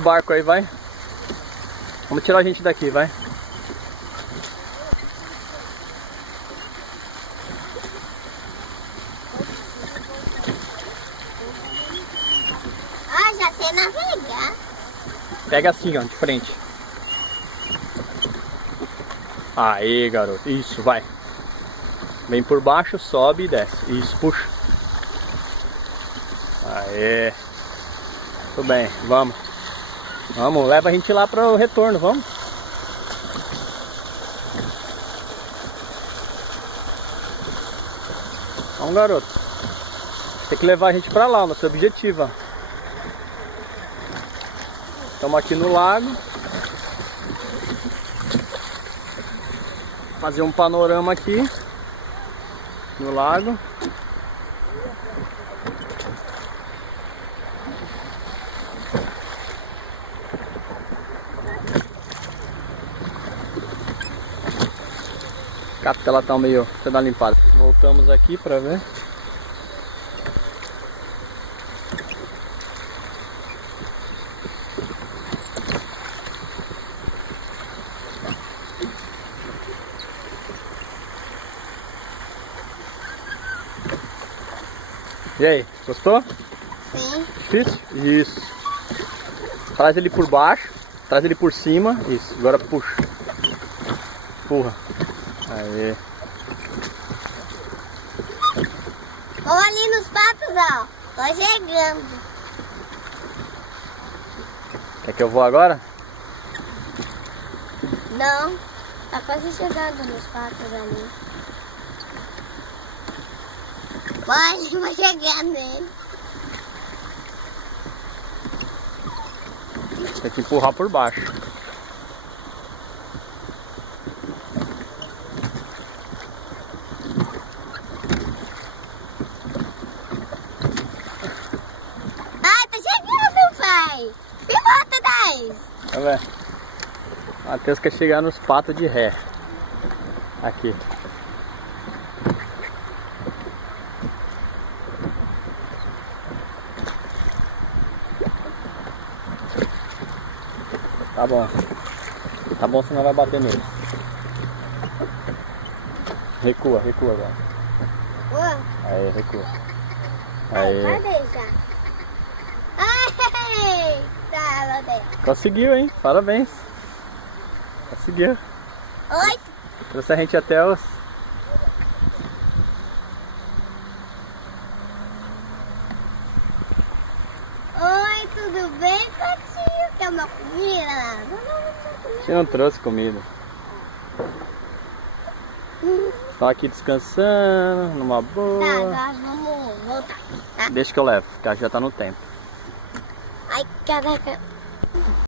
barco aí, vai. Vamos tirar a gente daqui, vai. Ah, já sei navegar. Pega assim, ó, de frente. Aí, garoto. Isso, vai. Vem por baixo, sobe e desce. Isso, puxa. Aê. Tudo bem, vamos. Vamos, leva a gente lá para o retorno, vamos. Vamos, garoto. Tem que levar a gente para lá, o nosso objetivo, ó. Estamos aqui no lago. Fazer um panorama aqui no lago. A capela tá meio... Deixa eu dar uma limpada. Voltamos aqui para ver. E aí, gostou? Sim. Difícil? Isso. Traz ele por baixo, traz ele por cima. Isso, agora puxa. Empurra. Aí. Vou ali nos patos, ó. Tô chegando. Quer que eu vou agora? Não, tá quase chegando nos patos ali. Vou chegar nele. Tem que empurrar por baixo. Ai, tá chegando, pai. Pilota, Dais. Tá vendo? Matheus quer chegar nos patos de ré. Aqui. Tá bom. Tá bom, senão vai bater nele. Recua, recua agora. Ué, Aí, recua. ai, Aí. cadê já? Ai, tá, Lodé. Conseguiu, hein? Parabéns. Conseguiu. Oi, Trouxe a gente até os... oi, tudo bem, Patinho? Quer uma comida? Você não trouxe comida. Estão aqui descansando, numa Tá, boa. agora vamos voltar, tá? Deixa que eu levo, que já tá no tempo. Ai, caraca.